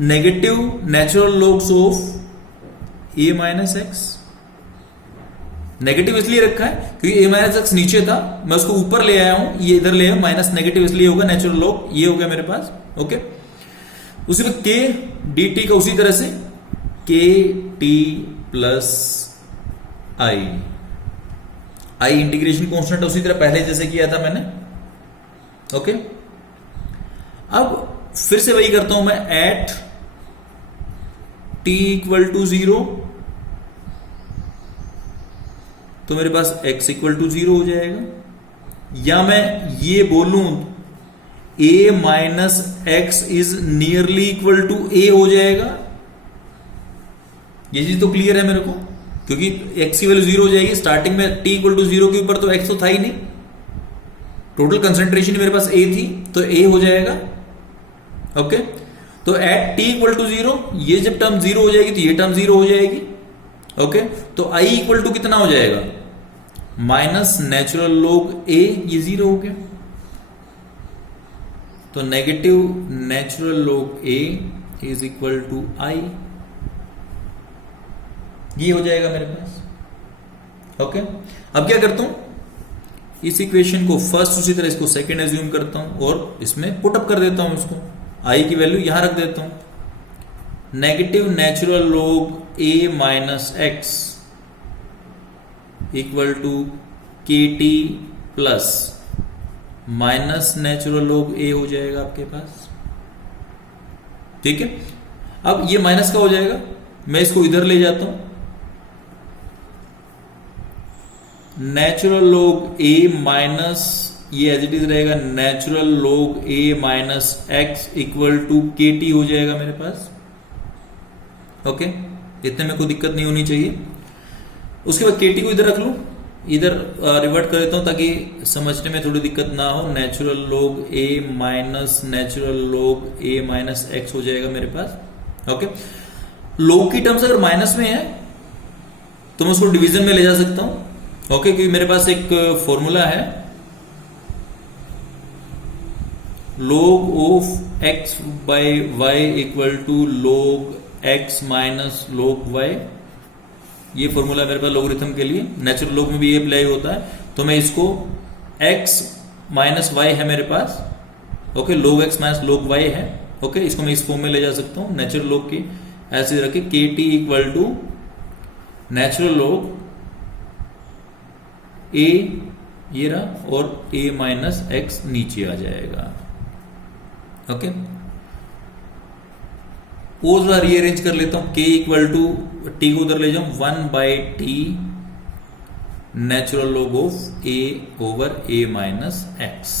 negative natural logs of a minus x. Negative इसलिए रखा है क्योंकि a माइनस एक्स नीचे था, मैं उसको ऊपर ले आया हूं, ये इधर ले आया, माइनस नेगेटिव इसलिए होगा, नेचुरल लॉग ये हो गया मेरे पास। ओके, उसी में k dt का उसी तरह से k t plus i integration constant उसी तरह पहले जैसे किया था मैंने। ओके, अब फिर से वही करता हूं मैं, एट t इक्वल टू 0, तो मेरे पास x इक्वल टू 0 हो जाएगा, या मैं ये बोलूं a minus x is nearly equal to a हो जाएगा। ये चीज तो क्लियर है मेरे को, क्योंकि x की वैल्यू 0 हो जाएगी। स्टार्टिंग में t इक्वल टू 0 के ऊपर तो x तो था ही नहीं, टोटल कंसंट्रेशन मेरे पास a थी, तो a हो जाएगा। ओके, तो एट टी इक्वल टू 0 ये जब टर्म 0 हो जाएगी तो ये टर्म 0 हो जाएगी। ओके, तो आई इक्वल टू कितना हो जाएगा, माइनस नेचुरल लॉग ए, ये 0 हो गया। तो negative natural log a is equal to I, ये हो जाएगा मेरे पास। ओके, अब क्या करता हूं, इस इक्वेशन को फर्स्ट, उसी तरह इसको सेकंड एज्यूम करता हूं और इसमें पुट अप कर देता हूं इसको, आई की वैल्यू यहां रख देता हूं। Negative natural log a minus x equal to k t plus minus natural log a हो जाएगा आपके पास। ठीक है, अब ये माइनस का हो जाएगा, मैं इसको इधर ले जाता हूं, नेचुरल लॉग ए माइनस, ये एज इट इज रहेगा natural log a minus x equal to k t हो जाएगा मेरे पास। ओके, इतने में कोई दिक्कत नहीं होनी चाहिए। उसके बाद के टी को इधर रख लूं, इधर रिवर्ट कर देता हूं ताकि समझने में थोड़ी दिक्कत ना हो। Natural log a minus natural log a minus x हो जाएगा मेरे पास। ओके, लॉग की टर्म्स अगर माइनस में है तो मैं उसको डिवीजन में ले जा सकता हूं। ओके, क्योंकि मेरे पास एक फॉर्मूला है, log of x by y equal to log x minus log y, ये फॉर्मूला मेरे पास लॉगरिथम के लिए, नेचुरल लॉग में भी ये अप्लाई होता है। तो मैं इसको x माइनस y है मेरे पास, okay, log x minus log y है। ओके, इसको मैं इस फॉर्म में ले जा सकता हूं, नेचुरल लॉग की ऐसे रखे, k t equal to natural log a, ये रहा, और a माइनस एक्स नीचे आ जाएगा। ओके, वो थोड़ा रीअरेंज कर लेता हूं, k इक्वल टू टी को उधर ले जाऊं, 1 by T natural log of a over a minus x.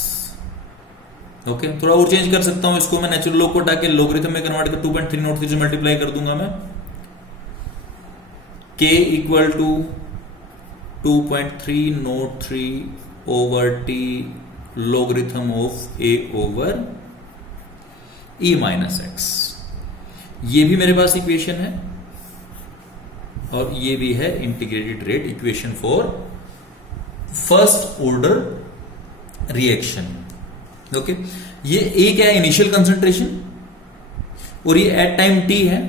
Okay, थोड़ा और चेंज कर सकता हूं इसको मैं, नेचुरल लॉग को हटा के लॉगरिथम में कन्वर्ट कर 2.303 से मल्टीप्लाई कर दूंगा मैं। k equal to 2.303 over t logarithm of a over e minus x, ये भी मेरे पास इक्वेशन है और ये भी है integrated rate equation for first order reaction. Okay, ये ए क्या है, इनिशियल कंसंट्रेशन, और ये एट टाइम टी है।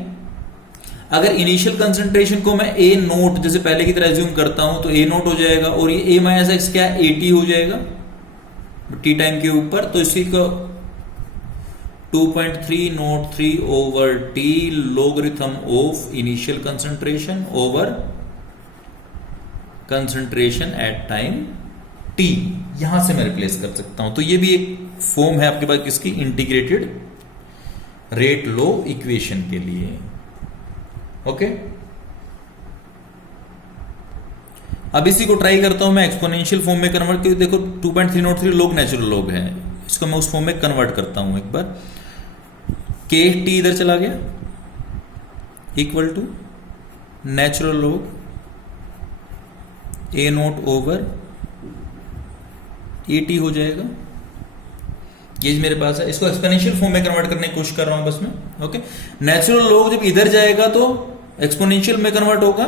अगर इनिशियल कंसंट्रेशन को मैं ए नोट जैसे पहले की तरह एज्यूम करता हूं तो ए नोट हो जाएगा, और ये ए माइनस एक्स क्या है, ए टी हो जाएगा टी टाइम के ऊपर। तो इसी को 2.303 over t logarithm of initial concentration over concentration at time t, यहां से मैं रिप्लेस कर सकता हूं। तो ये भी एक फॉर्म है आपके पास किसकी, इंटीग्रेटेड रेट लॉ इक्वेशन के लिए। ओके, अब इसी को ट्राई करता हूं मैं एक्सपोनेंशियल फॉर्म में कन्वर्ट, क्योंकि देखो 2.303 लॉग नेचुरल लॉग है, इसको मैं उस फॉर्म में कन्वर्ट करता हूं एक बार। के टी इधर चला गया equal to natural log a naught over a t हो जाएगा, ये मेरे पास है। इसको एक्सपोनेंशियल फॉर्म में कन्वर्ट करने की कोशिश कर रहा हूं बस मैं। ओके, नेचुरल लॉग जब इधर जाएगा तो एक्सपोनेंशियल में कन्वर्ट होगा,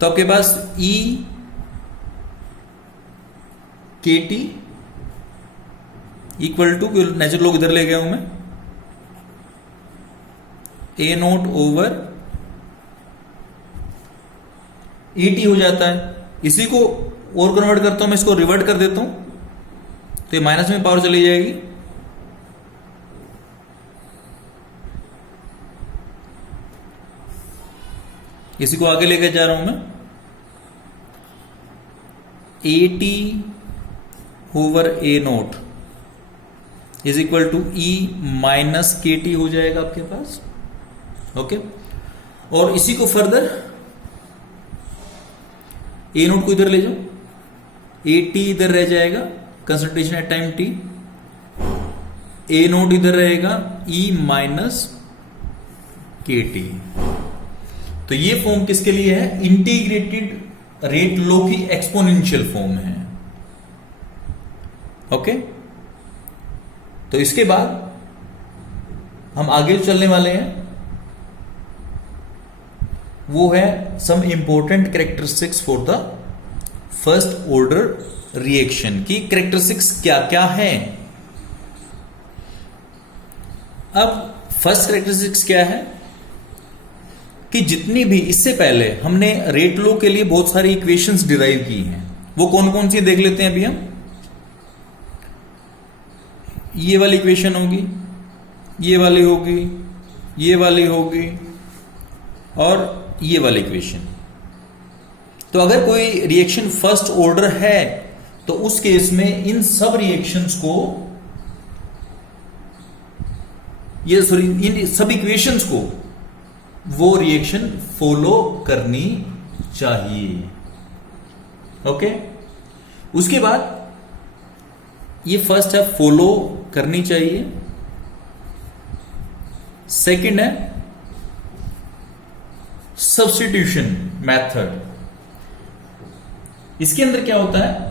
तो आपके पास e k t equal to, natural log इधर ले गया हूं मैं, a naught over a t हो जाता है। इसी को और कन्वर्ट करता हूं मैं, इसको रिवर्ट कर देता हूं तो ये माइनस में पावर चली जाएगी, इसी को आगे लेकर जा रहा हूं मैं, a t over a naught is equal to e minus k t हो जाएगा आपके पास। ओके, और इसी को फर्दर ए नोट को इधर ले जाओ, ए टी इधर रह जाएगा concentration at time T, a note इधर रहेगा ई माइनस के टी। तो ये फॉर्म किसके लिए है, इंटीग्रेटेड रेट लॉ की एक्सपोनेंशियल फॉर्म है। ओके, तो इसके बाद हम आगे चलने वाले हैं, वो है some important characteristics for the first order reaction की कैरेक्टरिस्टिक्स क्या क्या है। अब फर्स्ट कैरेक्टरिस्टिक्स क्या है कि जितनी भी इससे पहले हमने रेट लॉ के लिए बहुत सारी इक्वेशंस डिराइव की हैं, वो कौन कौन सी देख लेते हैं अभी हम। ये वाली इक्वेशन होगी, ये वाली होगी, ये वाली होगी और ये वाली इक्वेशन। तो अगर कोई रिएक्शन फर्स्ट ऑर्डर है तो उस केस में इन सब रिएक्शंस को, ये सॉरी इन सब इक्वेशंस को वो रिएक्शन फॉलो करनी चाहिए। ओके, उसके बाद ये फर्स्ट है फॉलो करनी चाहिए, सेकंड है सब्स्टिट्यूशन मेथड। इसके अंदर क्या होता है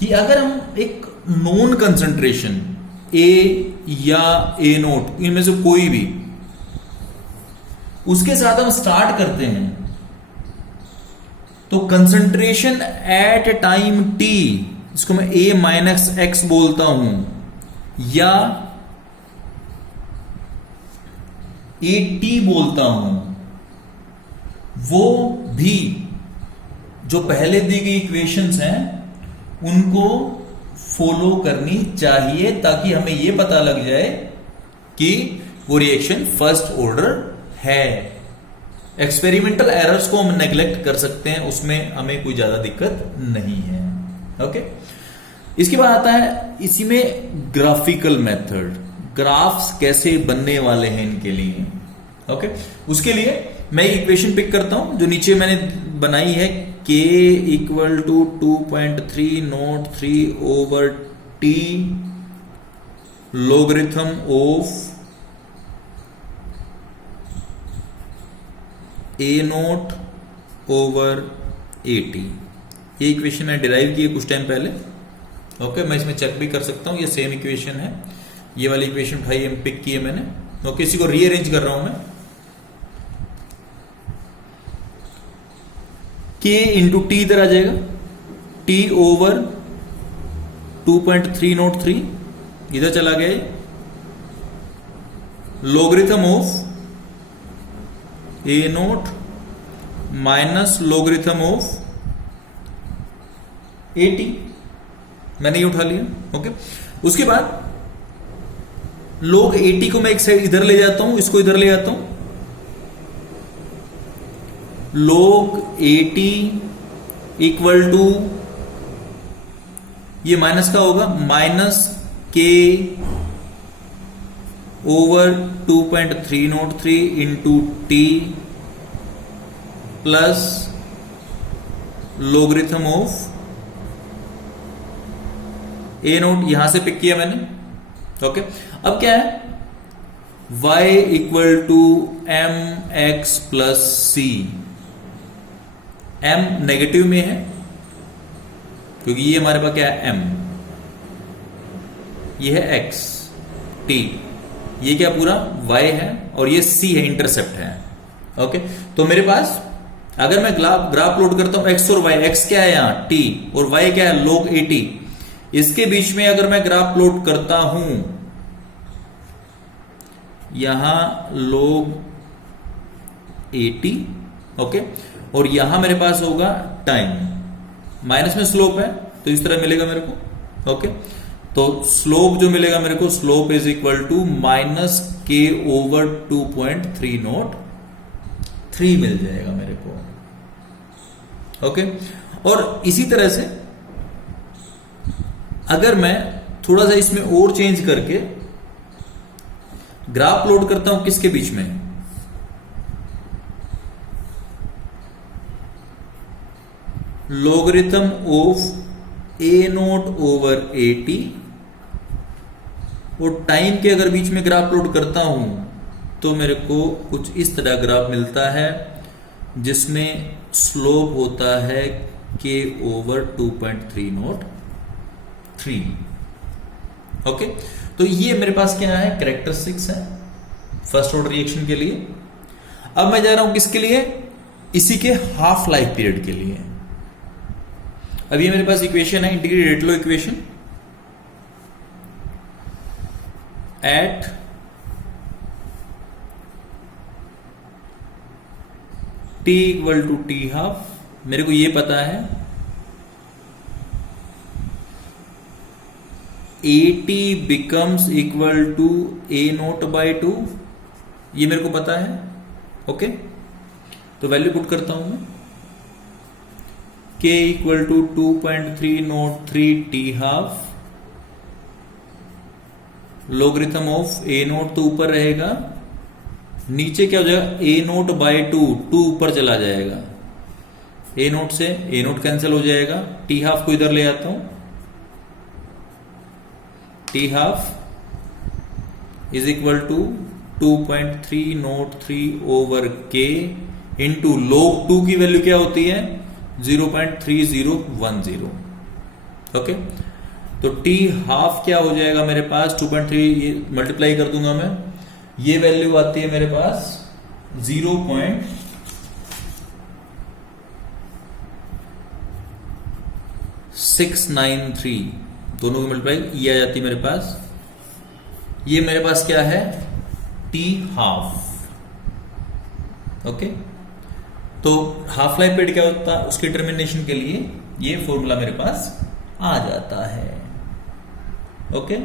कि अगर हम एक नॉन कंसंट्रेशन ए या ए नोट, इनमें से कोई भी, उसके साथ हम स्टार्ट करते हैं तो कंसंट्रेशन एट टाइम टी, इसको मैं ए माइनस एक्स बोलता हूं, या ए टी बोलता हूं, वो भी जो पहले दी गई इक्वेशंस हैं उनको फॉलो करनी चाहिए, ताकि हमें यह पता लग जाए कि वो रिएक्शन फर्स्ट ऑर्डर है। एक्सपेरिमेंटल एरर्स को हम नेग्लेक्ट कर सकते हैं, उसमें हमें कोई ज्यादा दिक्कत नहीं है। ओके, इसके बाद आता है इसी में ग्राफिकल मेथड, ग्राफ्स कैसे बनने वाले हैं इनके लिए। ओके, उसके लिए मैं इक्वेशन पिक करता हूं जो नीचे मैंने बनाई है, k equal to 2.3 naught 3 over t logarithm of a naught over at। ये इक्वेशन मैंने डिराइव की है कुछ टाइम पहले। ओके, मैं इसमें चेक भी कर सकता हूं, ये सेम इक्वेशन है, ये वाली इक्वेशन उठाई है, पिक की है मैंने। ओके, इसी को रीअरेंज कर रहा हूं मैं, k इंटू टी इधर आ जाएगा, t ओवर 2.303 इधर चला गया, logarithm of a note minus logarithm of at, मैंने ये उठा लिया। ओके, उसके बाद log at को मैं एक साइड इधर ले जाता हूं, इसको इधर ले जाता हूं, log at इक्वल टू, ये माइनस का होगा, minus k over 2.303 into T plus logarithm of a note, यहां से पिक किया मैंने। ओके, अब क्या है, y equal to m x plus c. m negative में है क्योंकि ये हमारे पास क्या है, m, ये है x, t, ये क्या पूरा y है और ये c है, इंटरसेप्ट है। ओके, तो मेरे पास अगर मैं ग्राफ प्लॉट करता हूं x और y, x क्या है यहां t और y क्या है log at, इसके बीच में अगर मैं ग्राफ प्लॉट करता हूं, यहां log at, ओके, और यहां मेरे पास होगा टाइम, माइनस में स्लोप है तो इस तरह मिलेगा मेरे को। ओके, तो स्लोप जो मिलेगा मेरे को, slope is equal to minus k over 2.303 मिल जाएगा मेरे को। ओके, और इसी तरह से अगर मैं थोड़ा सा इसमें और चेंज करके ग्राफ प्लॉट करता हूं, किसके बीच में, logarithm of a naught over at, और टाइम के अगर बीच में ग्राफ प्लॉट करता हूं तो मेरे को कुछ इस तरह ग्राफ मिलता है जिसमें स्लोप होता है k ओवर 2.303। ओके, तो ये मेरे पास क्या है, कैरेक्टरिस्टिक्स है फर्स्ट ऑर्डर रिएक्शन के लिए। अब मैं जा रहा हूं किसके लिए, इसी के हाफ लाइफ पीरियड के लिए। अब ये मेरे पास इक्वेशन है, integrated rate law equation at t equal to t half. मेरे को ये पता है AT becomes equal to A0/2, ये मेरे को पता है। ओके, तो वैल्यू पुट करता हूं मैं, K equal to 2.303 t half, logarithm of A0 तो ऊपर रहेगा, नीचे क्या हो जाएगा A0/2, 2 ऊपर चला जाएगा, A0 से A0 कैंसिल हो जाएगा, टी हाफ को इधर ले आता हूं, t half is equal to 2.303 over K into log 2 की वैल्यू क्या होती है 0.3010। ओके, तो टी हाफ क्या हो जाएगा मेरे पास 2.3, ये मल्टीप्लाई कर दूंगा मैं, ये वैल्यू आती है मेरे पास 0.693, दोनों की मल्टीप्लाई ये आ जाती है मेरे पास। ये मेरे पास क्या है टी हाफ। ओके, तो हाफ लाइफ पीरियड क्या होता है उसके डिटर्मिनेशन के लिए ये फॉर्मूला मेरे पास आ जाता है। ओके,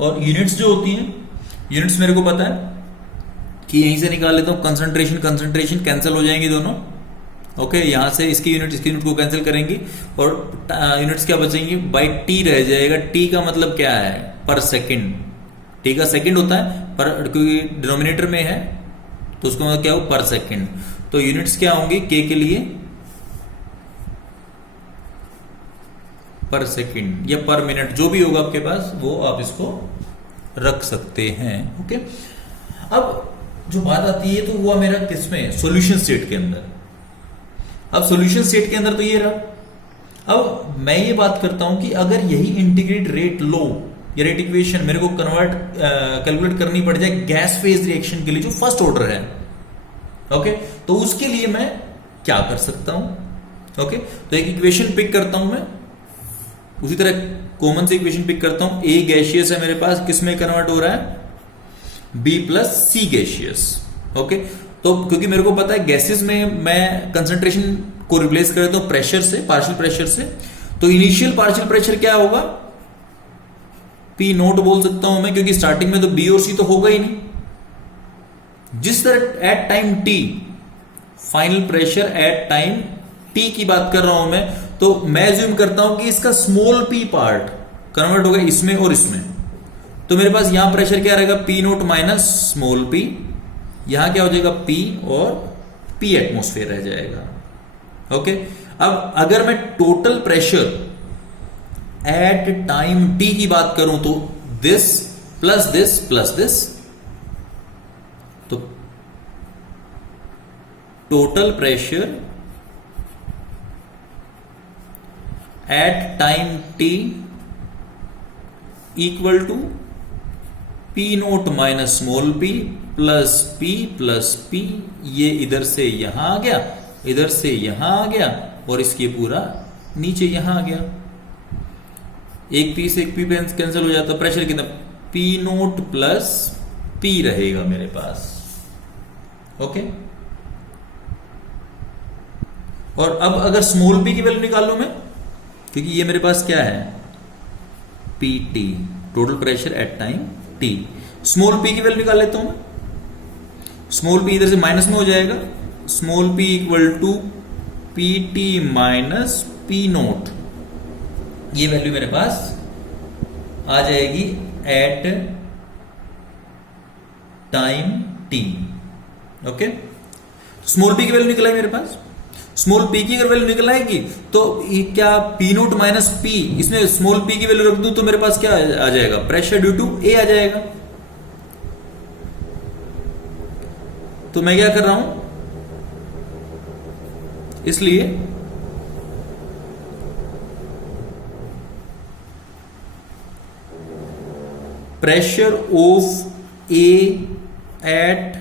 और यूनिट्स जो होती हैं, यूनिट्स मेरे को पता है कि यहीं से निकाल लेता हूं, कंसंट्रेशन कंसंट्रेशन कैंसिल हो जाएंगी दोनों। ओके, यहां से इसकी यूनिट को कैंसिल करेंगे और यूनिट्स क्या बचेंगी, बाई टी रह जाएगा। टी का मतलब क्या है पर सेकंड, टी का सेकंड होता है पर, क्योंकि डिनोमिनेटर में है तो उसका मतलब क्या हो पर सेकंड। तो यूनिट्स क्या होंगी के लिए पर सेकंड या पर मिनट, जो भी होगा आपके पास वो आप इसको रख सकते हैं। ओके, अब जो बात आती है तो हुआ मेरा किसमें, सॉल्यूशन स्टेट के अंदर। अब सॉल्यूशन स्टेट के अंदर तो ये रहा। अब मैं ये बात करता हूं कि अगर यही इंटीग्रेटेड रेट लॉ या रेट इक्वेशन मेरे को कैलकुलेट करनी पड़ जाए गैस फेज रिएक्शन के लिए जो फर्स्ट ऑर्डर है, ओके, तो उसके लिए मैं क्या कर सकता हूं। ओके, तो एक इक्वेशन पिक करता हूं मैं, उसी तरह कॉमन से इक्वेशन पिक करता हूं। ए गैसियस है मेरे पास, किसमें कन्वर्ट हो रहा है B प्लस सी गैसियस। ओके, तो क्योंकि मेरे को पता है गैसेस में मैं कंसंट्रेशन को रिप्लेस कर देता हूं प्रेशर से, पार्शियल प्रेशर से, तो इनिशियल पार्शियल प्रेशर क्या होगा P0 बोल सकता हूं मैं, क्योंकि स्टार्टिंग में तो B और C तो होगा ही नहीं। जिस तरह at time T final pressure at time T की बात कर रहा हूं मैं, तो मैं एज्यूम करता हूं कि इसका स्मॉल p पार्ट कन्वर्ट होगा इसमें और इसमें, तो मेरे पास यहां प्रेशर क्या रहेगा P0 माइनस स्मॉल p, यहां क्या हो जाएगा P और P एटमॉस्फेयर रह जाएगा। ओके, अब अगर मैं total pressure at time T की बात करूं तो this plus this plus this, तो total pressure at time T equal to P0 minus small p plus P, ये इधर से यहां आ गया, इधर से यहां आ गया और इसके पूरा नीचे यहां आ गया। एक P से एक P कैंसिल हो जाता, प्रेशर कितना P0 प्लस P रहेगा मेरे पास। ओके, और अब अगर स्मॉल p की वैल्यू निकाल लूं मैं, क्योंकि ये मेरे पास क्या है PT, total pressure at time T, small p की वैल्यू निकाल लेता हूं मैं। स्मॉल p इधर से माइनस में हो जाएगा, small p equal to PT minus P0, ये वैल्यू मेरे पास आ जाएगी at time T। Okay, small p की वैल्यू निकल आई मेरे पास। स्मॉल p की अगर वैल्यू निकल आएगी तो क्या P0 माइनस P, इसमें स्मॉल p की वैल्यू रख दूं तो मेरे पास क्या आ जाएगा, प्रेशर ड्यू टू A आ जाएगा। तो मैं क्या कर रहा हूं, इसलिए pressure of a at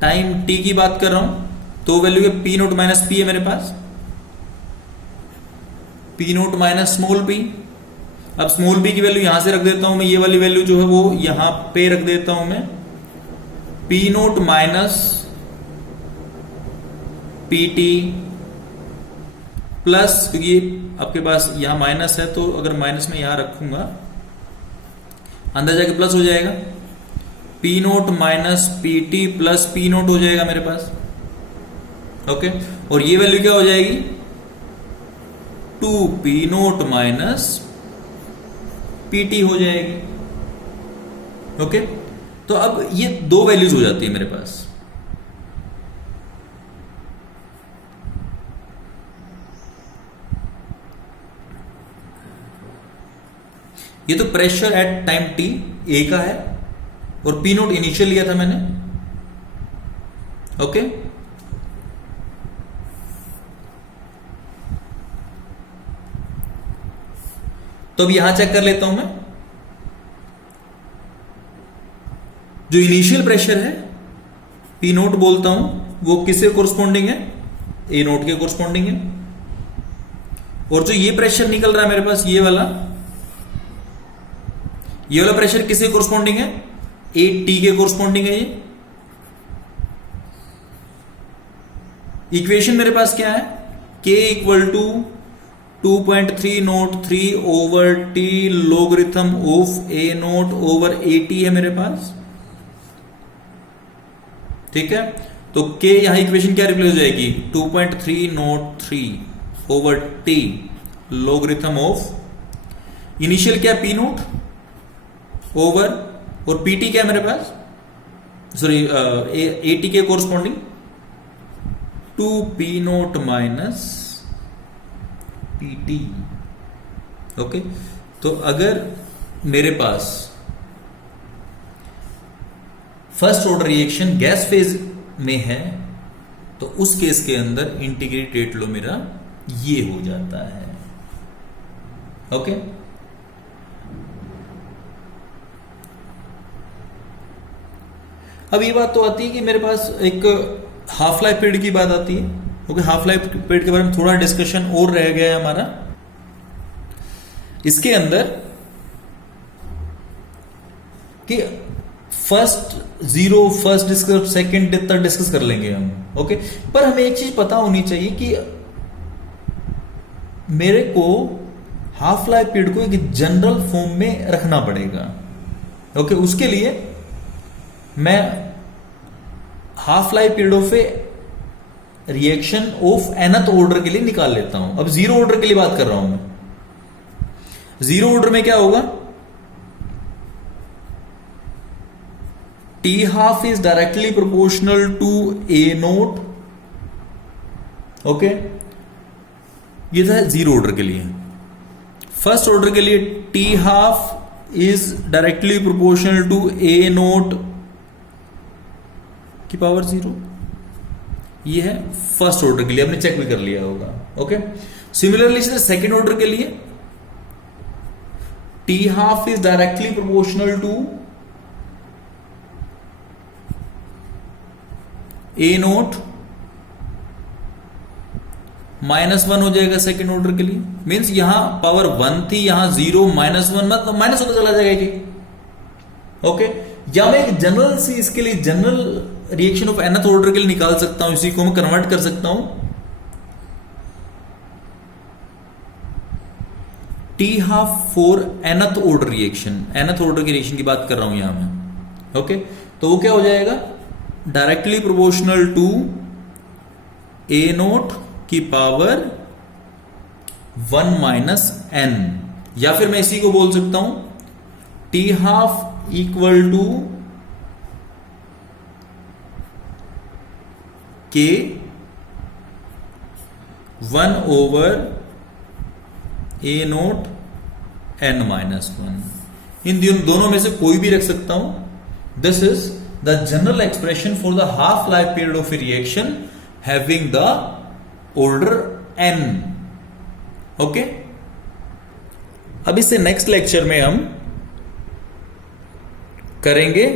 time t की बात कर रहा हूं, तो वैल्यू है पी नोट माइनस पी है मेरे पास, p naught minus small p. अब स्मॉल पी की वैल्यू यहां से रख देता हूं मैं, ये वाली वैल्यू जो है वो यहां पे रख देता हूं मैं, P naught minus P T plus, क्योंकि आपके पास यहां माइनस है तो अगर माइनस में यहां रखूंगा अंदर जाके प्लस हो जाएगा, P naught minus P T plus P note हो जाएगा मेरे पास। ओके, और ये वैल्यू क्या हो जाएगी, 2 p naught minus P T हो जाएगी। ओके, तो अब ये दो वैल्यूज हो जाती है मेरे पास। ये तो pressure at time T A का है, और पी नोट इनिशियल लिया था मैंने। ओके, तो अब यहां चेक कर लेता हूं मैं, जो इनिशियल प्रेशर है पी नोट बोलता हूं, वो किससे कोरस्पॉन्डिंग है, ए नोट के कोरस्पॉन्डिंग है। और जो ये प्रेशर निकल रहा है मेरे पास, ये वाला प्रेशर किससे कोरस्पॉन्डिंग है, ए टी के कोरस्पॉन्डिंग है। ये इक्वेशन मेरे पास क्या है, K equal to 2.303 over t logarithm of a naught over a t है मेरे पास। ठीक है, तो K यहां इक्वेशन क्या रिप्लेस हो जाएगी, 2.303 over t logarithm of initial क्या पी नोट ओवर, और पीटी क्या है मेरे पास, सॉरी ए टी के corresponding 2 p naught minus PT. Okay, तो अगर मेरे पास first order reaction gas phase में है, तो उस केस के अंदर इंटीग्रेटेड रेट लो मेरा ये हो जाता है। ओके, अब ये बात तो आती है कि मेरे पास एक हाफ लाइफ पीरियड की बात आती है। ओके, हाफ लाइफ पीरियड के बारे में थोड़ा डिस्कशन और रह गया है हमारा। इसके अंदर कि फर्स्ट डिस्कस, सेकंड तक डिस्कस कर लेंगे हम। ओके, पर हमें एक चीज पता होनी चाहिए कि मेरे को हाफ लाइफ पीरियड को एक जनरल फॉर्म में रखना पड़ेगा। ओके, उसके लिए मैं half life period of a reaction of nth order के लिए निकाल लेता हूं। अब जीरो ऑर्डर के लिए बात कर रहा हूं मैं। जीरो ऑर्डर में क्या होगा, t half is directly proportional to a naught. Okay, ये था जीरो ऑर्डर के लिए। फर्स्ट ऑर्डर के लिए t half is directly proportional to a naught की पावर 0। ये है फर्स्ट ऑर्डर के लिए, आपने चेक भी कर लिया होगा। ओके, सिमिलरली सेकेंड ऑर्डर के लिए t half is directly proportional to a naught -1 हो जाएगा सेकेंड ऑर्डर के लिए। मींस यहां पावर 1 थी, यहां 0 -1 मतलब माइनस होता चला जाएगा जी। ओके, या मैं एक जनरल सी इसके लिए general reaction of nth order के लिए निकाल सकता हूं, इसी को मैं कन्वर्ट कर सकता हूं t half for nth order reaction. nth order की रिएक्शन की बात कर रहा हूं यहां मैं। ओके, तो वो क्या हो जाएगा, directly proportional to a naught की पावर 1 - n, या फिर मैं इसी को बोल सकता हूं t half equal to k 1 over a naught n -1। इन दोनों में से कोई भी रख सकता हूं। This is the general expression for the half life period of a reaction having the order n। Okay, अब इससे नेक्स्ट लेक्चर में हम करेंगे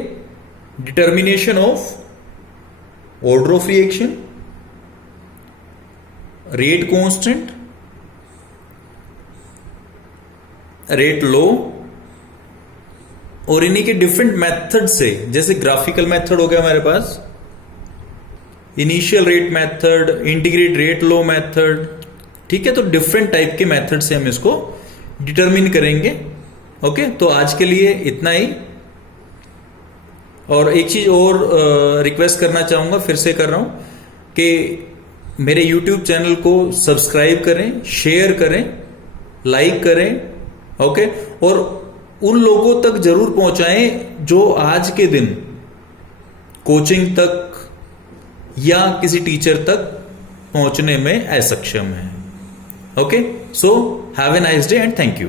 determination of order of reaction, rate constant, rate law, और इन्हीं के डिफरेंट मेथड से, जैसे ग्राफिकल मेथड हो गया हमारे पास, initial rate method, integrate rate law method, ठीक है। तो डिफरेंट टाइप के मेथड से हम इसको डिटरमिन करेंगे। ओके, तो आज के लिए इतना ही। और एक चीज और रिक्वेस्ट करना चाहूंगा, फिर से कर रहा हूं, कि मेरे YouTube चैनल को सब्सक्राइब करें, शेयर करें, लाइक करें, ओके। और उन लोगों तक जरूर पहुंचाएं जो आज के दिन कोचिंग तक या किसी टीचर तक पहुंचने में असक्षम है। Okay, so have a nice day and thank you.